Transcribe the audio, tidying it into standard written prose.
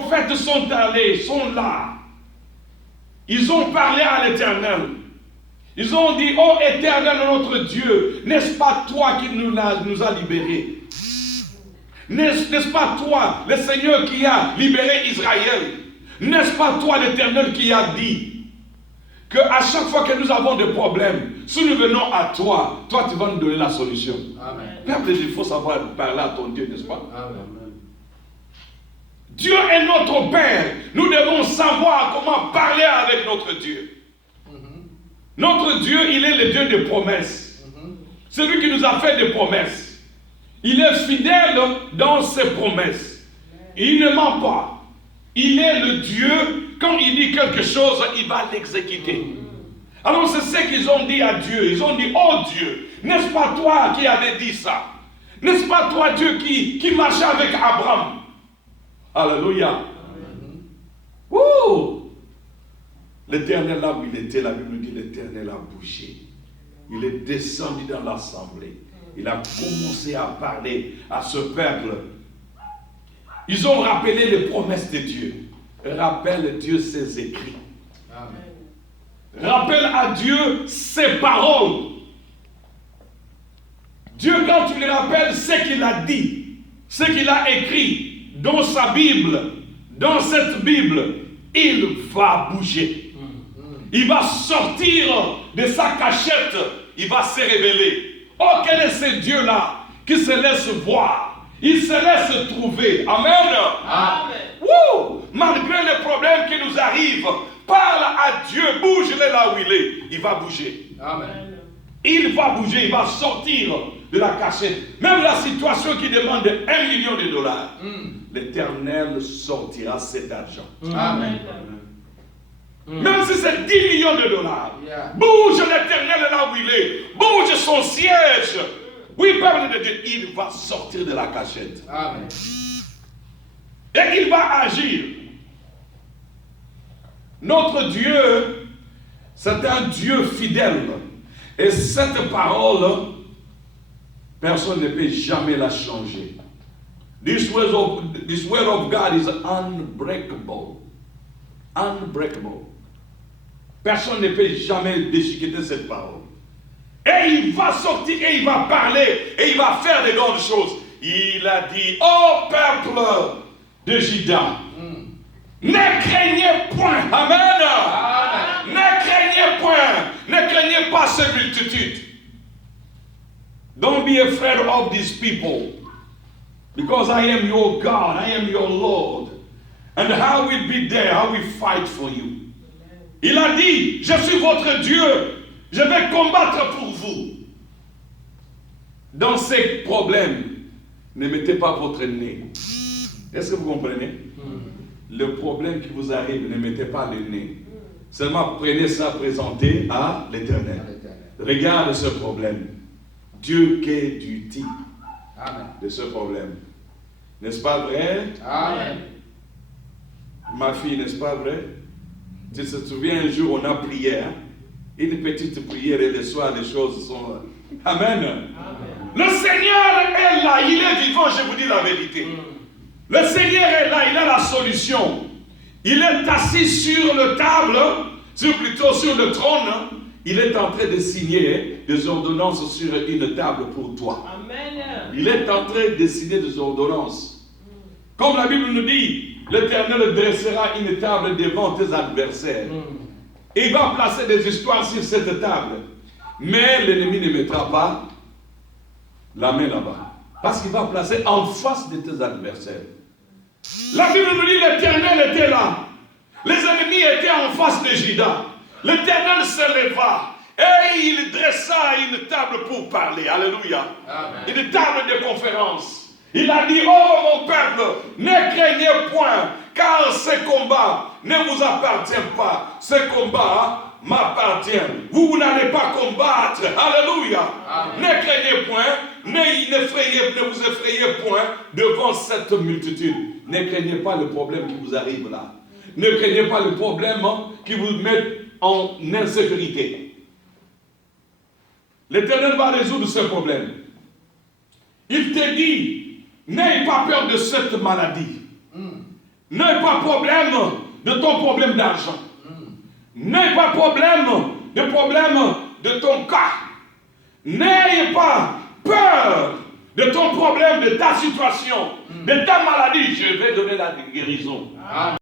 prophètes sont allés, sont là. Ils ont parlé à l'Éternel. Ils ont dit, oh Éternel notre Dieu, n'est-ce pas toi qui nous a libérés? N'est-ce pas toi, le Seigneur qui a libéré Israël? N'est-ce pas toi l'Éternel qui a dit qu'à chaque fois que nous avons des problèmes, si nous venons à toi, toi tu vas nous donner la solution. Amen. Peuple, il faut savoir parler à ton Dieu, n'est-ce pas? Amen. Dieu est notre Père. Nous devons savoir comment parler avec notre Dieu. Notre Dieu, il est le Dieu des promesses. Celui qui nous a fait des promesses. Il est fidèle dans ses promesses. Il ne ment pas. Il est le Dieu, quand il dit quelque chose, il va l'exécuter. Alors c'est ce qu'ils ont dit à Dieu. Ils ont dit, oh Dieu, n'est-ce pas toi qui avais dit ça? N'est-ce pas toi Dieu qui marchait avec Abraham? Alléluia. Wouh! L'Éternel, là où il était, la Bible nous dit, l'Éternel a bougé. Il est descendu dans l'assemblée. Il a commencé à parler à ce peuple. Ils ont rappelé les promesses de Dieu. Rappelle Dieu ses écrits. Amen. Rappelle à Dieu ses paroles. Dieu, quand tu lui rappelles ce qu'il a dit, ce qu'il a écrit dans sa Bible, dans cette Bible, il va bouger. Il va sortir de sa cachette. Il va se révéler. Oh, quel est ce Dieu-là qui se laisse voir? Il se laisse trouver. Amen. Amen. Wouh! Malgré les problèmes qui nous arrivent, parle à Dieu, bouge-le là où il est. Il va bouger. Amen. Il va bouger, il va sortir de la cachette. Même la situation qui demande 1 million de dollars, l'Éternel sortira cet argent. Amen. Même si c'est 10 millions de dollars, bouge l'Éternel là où il est, bouge son siège. Oui, peuple de Dieu, il va sortir de la cachette. Amen. Et il va agir. Notre Dieu, c'est un Dieu fidèle. Et cette parole, personne ne peut jamais la changer. This word of God is unbreakable. Unbreakable. Personne ne peut jamais déchiqueter cette parole. Et il va sortir et il va parler et il va faire de grandes choses. Il a dit, ô peuple de Juda, ne craignez point. Amen. Amen. Ne craignez point. Ne craignez pas ces multitudes. Don't be afraid of these people. Because I am your God. I am your Lord. And I will be there. I will fight for you. Il a dit, je suis votre Dieu. Je vais combattre pour vous. Dans ces problèmes, ne mettez pas votre nez. Est-ce que vous comprenez? Le problème qui vous arrive, ne mettez pas le nez. Seulement prenez ça, présentez à l'Éternel. Regarde ce problème. Dieu qui est du type de ce problème. N'est-ce pas vrai? Amen. Ma fille, n'est-ce pas vrai? Tu te souviens, un jour, on a prié. Une petite prière et le soir, les choses sont... Amen. Amen. Le Seigneur est là, il est vivant, je vous dis la vérité. Le Seigneur est là, il a la solution. Il est assis sur le table, plutôt sur le trône. Il est en train de signer des ordonnances sur une table pour toi. Amen. Il est en train de signer des ordonnances. Comme la Bible nous dit, l'Éternel dressera une table devant tes adversaires. Et il va placer des histoires sur cette table. Mais l'ennemi ne mettra pas la main là-bas. Parce qu'il va placer en face de tes adversaires. La Bible nous dit l'Éternel était là. Les ennemis étaient en face de Juda. L'Éternel se leva. Et il dressa une table pour parler. Alléluia. Amen. Une table de conférence. Il a dit, oh mon peuple, ne craignez point, car ce combat ne vous appartient pas. Ce combat m'appartient. Vous n'allez pas combattre. Alléluia. Amen. Ne craignez point, ne vous effrayez point devant cette multitude. Ne craignez pas le problème qui vous arrive là. Ne craignez pas le problème qui vous met en insécurité. L'Éternel va résoudre ce problème. Il te dit, n'ayez pas peur de cette maladie. N'ayez pas problème de ton problème d'argent. N'ayez pas problème de ton cas. N'ayez pas peur de ton problème, de ta situation, de ta maladie. Je vais donner la guérison.